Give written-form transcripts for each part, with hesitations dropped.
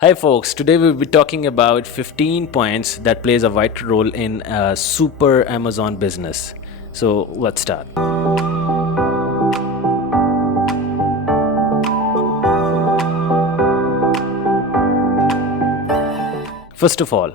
Hi folks, today we'll be talking about 15 points that plays a vital role in a super Amazon business. So let's start. First of all,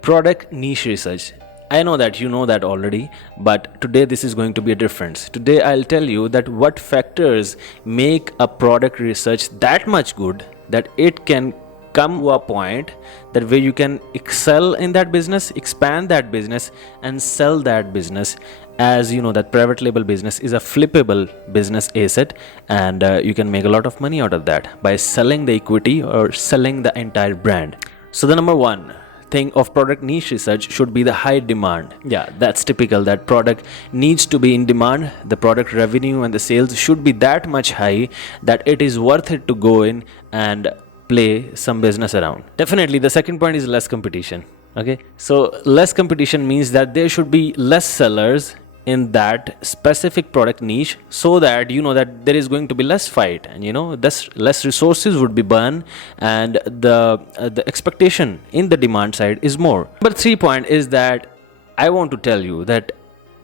product niche research. I know that you know that already, but today this is going to be a difference. Today I'll tell you that what factors make a product research that much good that it can come to a point that where you can excel in that business, expand that business, and sell that business. As you know that private label business is a flippable business asset, and you can make a lot of money out of that by selling the equity or selling the entire brand. So the number one thing of product niche research should be the high demand. Yeah, that's typical that product needs to be in demand. The product revenue and the sales should be that much high that it is worth it to go in and play some business around. Definitely the second point is less competition. Okay, so less competition means that there should be less sellers in that specific product niche, so that you know that there is going to be less fight, and you know less resources would be burned, and the expectation in the demand side is more. But 3 point is that I want to tell you that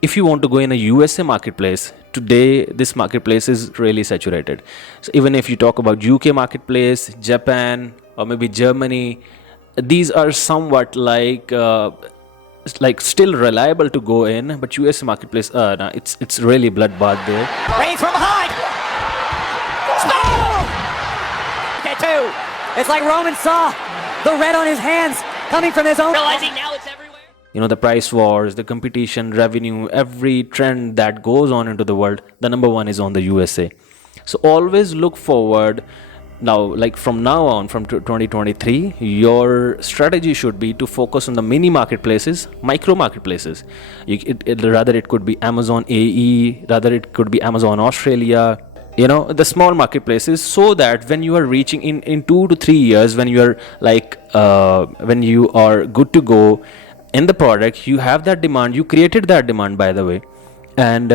if you want to go in a USA marketplace today, this marketplace is really saturated. So even if you talk about UK marketplace, Japan, or maybe Germany, these are somewhat like still reliable to go in, but US marketplace, no, it's really bloodbath there. Reigns from behind. Boom! Get two. It's like Roman saw the red on his hands coming from his own. Realizing now it's everywhere. You know, the price wars, the competition, revenue, every trend that goes on into the world, the number one is on the USA. So always look forward. Now, like from now on, from 2023, your strategy should be to focus on the mini marketplaces, micro marketplaces. Rather it could be Amazon AE, rather it could be Amazon Australia, you know, the small marketplaces, so that when you are reaching in 2 to 3 years, when you are when you are good to go in the product, you have that demand, you created that demand, by the way, and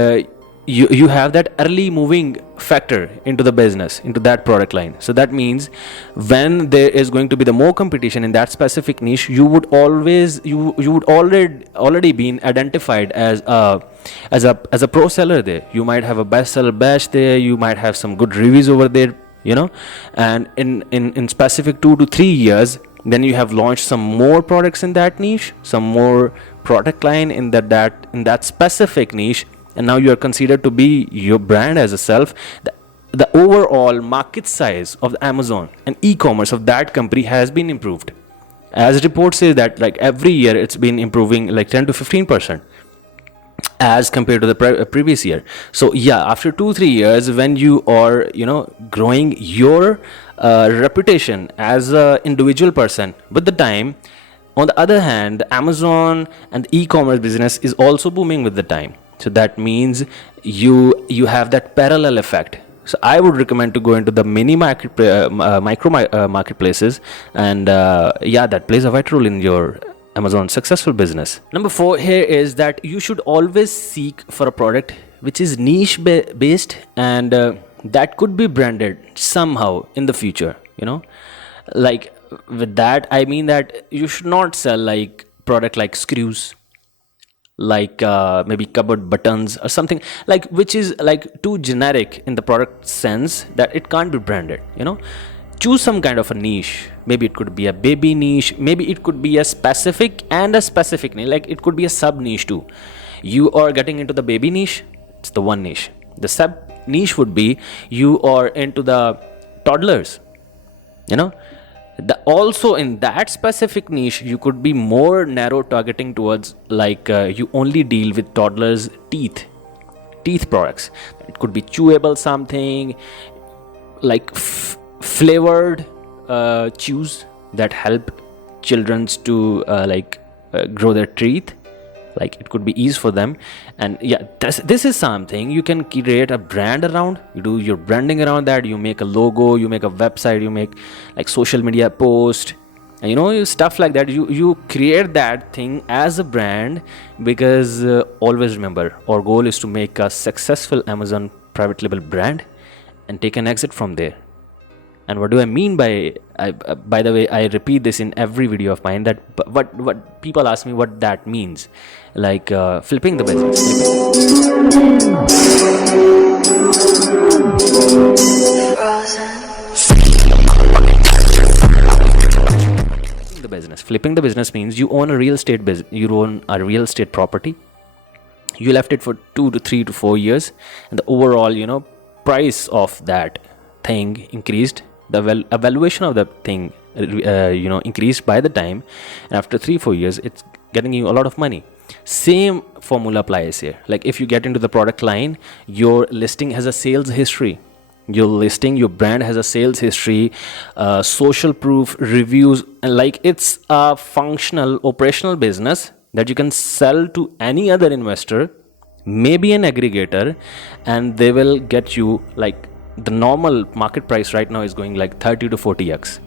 you have that early moving factor into the business, into that product line. So that means when there is going to be the more competition in that specific niche, you would already been identified as a pro seller there. You might have a bestseller batch there, you might have some good reviews over there, you know, and in specific 2 to 3 years, then you have launched some more products in that niche, some more product line in that specific niche, and now you are considered to be your brand as a self. The overall market size of Amazon and e-commerce of that company has been improved. As reports say that like every year it's been improving like 10 to 15% as compared to the previous year. So yeah, after 2-3 years, when you are growing your reputation as a individual person with the time, on the other hand, the Amazon and the e-commerce business is also booming with the time. So that means you have that parallel effect. So I would recommend to go into the mini micro marketplaces, and that plays a vital role in your Amazon successful business. Number 4 here is that you should always seek for a product which is niche based, and that could be branded somehow in the future. Like with that I mean that you should not sell like product like screws, like maybe cupboard buttons or something like which is like too generic in the product sense that it can't be branded. Choose some kind of a niche. Maybe it could be a baby niche, maybe it could be a specific niche, like it could be a sub niche too. You are getting into the baby niche, it's the one niche. The sub niche would be you are into the toddlers. Also in that specific niche you could be more narrow, targeting towards like you only deal with toddlers teeth products. It could be chewable something like flavored chews that help children to grow their teeth. Like it could be easy for them, and yeah, this is something you can create a brand around. You do your branding around that, you make a logo, you make a website, you make like social media post, and stuff like that. You create that thing as a brand, because always remember, our goal is to make a successful Amazon private label brand and take an exit from there. And what do I mean by by the way, I repeat this in every video of mine, that what people ask me what that means, like flipping the business. Flipping the business means you own a real estate you own a real estate property. You left it for 2 to 3 to 4 years, and the overall, price of that thing increased. The valuation of the thing, increased by the time, and after 3-4 years, it's getting you a lot of money. Same formula applies here. Like if you get into the product line, your listing has a sales history. Your brand has a sales history, social proof, reviews, and like it's a functional operational business that you can sell to any other investor, maybe an aggregator, and they will get you, like, the normal market price right now is going like 30 to 40x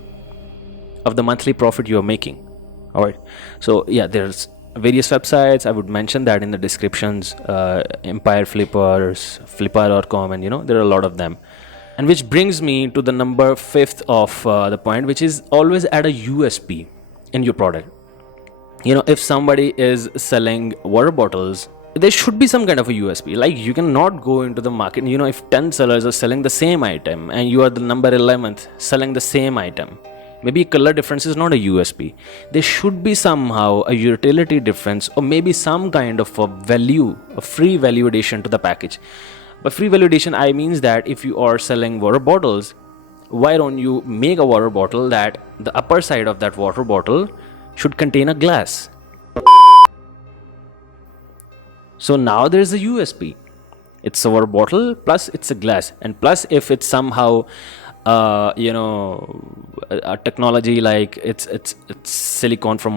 of the monthly profit you're making. All right. So yeah, there's various websites. I would mention that in the descriptions, Empire Flippers, Flippa.com, and there are a lot of them. And which brings me to the number 5th of the point, which is always add a USP in your product. If somebody is selling water bottles, there should be some kind of a USP. Like you cannot go into the market, if 10 sellers are selling the same item and you are the number 11th selling the same item, maybe color difference is not a USP. There should be somehow a utility difference, or maybe some kind of a value, a free value addition to the package. By free value addition, I means that if you are selling water bottles, why don't you make a water bottle that the upper side of that water bottle should contain a glass? So now there's a USP. It's a water bottle plus it's a glass, and plus if it's somehow a technology, like it's silicone from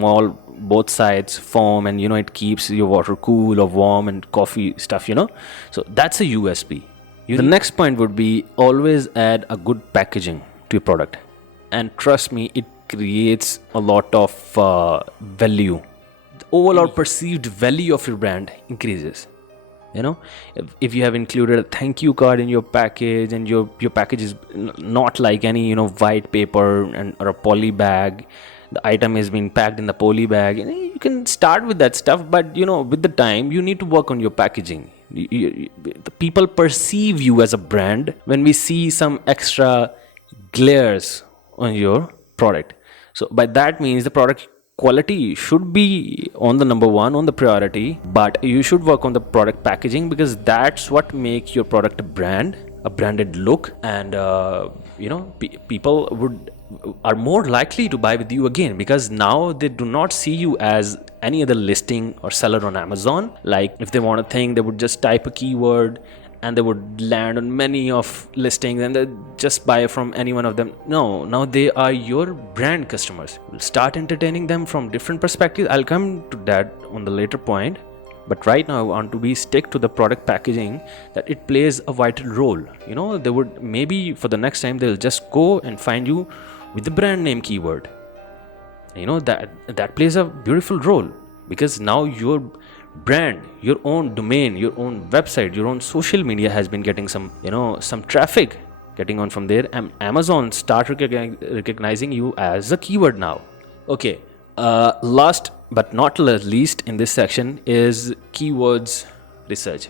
both sides, foam, and it keeps your water cool or warm, and coffee stuff, so that's a USP. The next point would be always add a good packaging to your product, and trust me, it creates a lot of value. The overall perceived value of your brand increases. If you have included a thank you card in your package, and your package is not like any white paper or a poly bag, the item is being packed in the poly bag, you can start with that stuff, but with the time you need to work on your packaging. The people perceive you as a brand when we see some extra glares on your product. So by that means the product quality should be on the number 1 on the priority, but you should work on the product packaging, because that's what makes your product a branded look, and people are more likely to buy with you again, because now they do not see you as any other listing or seller on Amazon. Like if they want a thing, they would just type a keyword and they would land on many of listings, and they just buy from any one of them. No, now they are your brand customers. We'll start entertaining them from different perspectives. I'll come to that on the later point, but right now I want to stick to the product packaging, that it plays a vital role. They would, maybe for the next time, they'll just go and find you with the brand name keyword. That plays a beautiful role, because now your brand, your own domain, your own website, your own social media has been getting some traffic getting on from there, and Amazon start recognizing you as a keyword now. Okay, last but not least in this section is keywords research.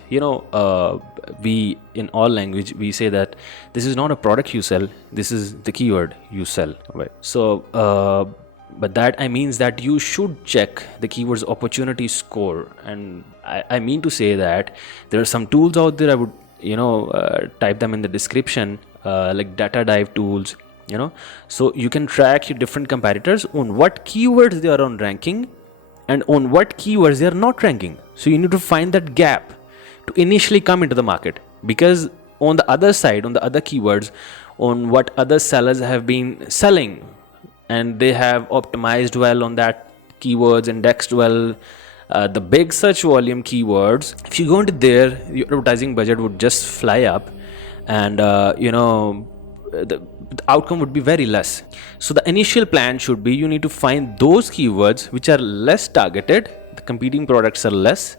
We in all language we say that this is not a product you sell, this is the keyword you sell, right? So but that I means that you should check the keywords opportunity score, and I mean to say that there are some tools out there. I would type them in the description, like data dive tools, so you can track your different competitors on what keywords they are on ranking and on what keywords they are not ranking. So you need to find that gap to initially come into the market, because on the other side, on the other keywords, on what other sellers have been selling, and they have optimized well on that keywords, indexed well, the big search volume keywords, if you go into there, your advertising budget would just fly up, and the outcome would be very less. So the initial plan should be, you need to find those keywords which are less targeted, the competing products are less,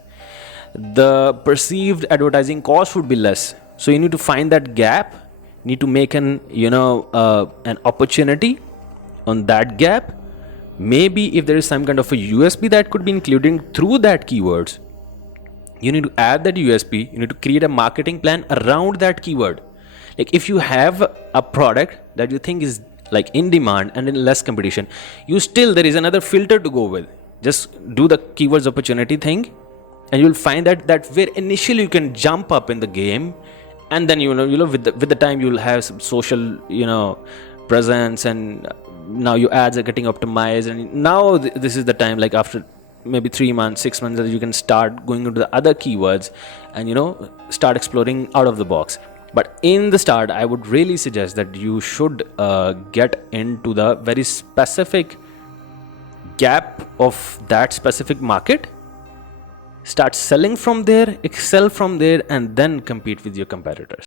the perceived advertising cost would be less. So you need to find that gap need to make an opportunity on that gap. Maybe if there is some kind of a USP that could be included through that keywords, you need to add that USP. You need to create a marketing plan around that keyword. Like if you have a product that you think is like in demand and in less competition, there is another filter to go with. Just do the keywords opportunity thing, and you'll find that where initially you can jump up in the game, and then with the time you'll have some social presence, and now your ads are getting optimized, and now this is the time, like after maybe 3 months, 6 months, that you can start going into the other keywords and start exploring out of the box. But in the start, I would really suggest that you should get into the very specific gap of that specific market, start selling from there, excel from there, and then compete with your competitors.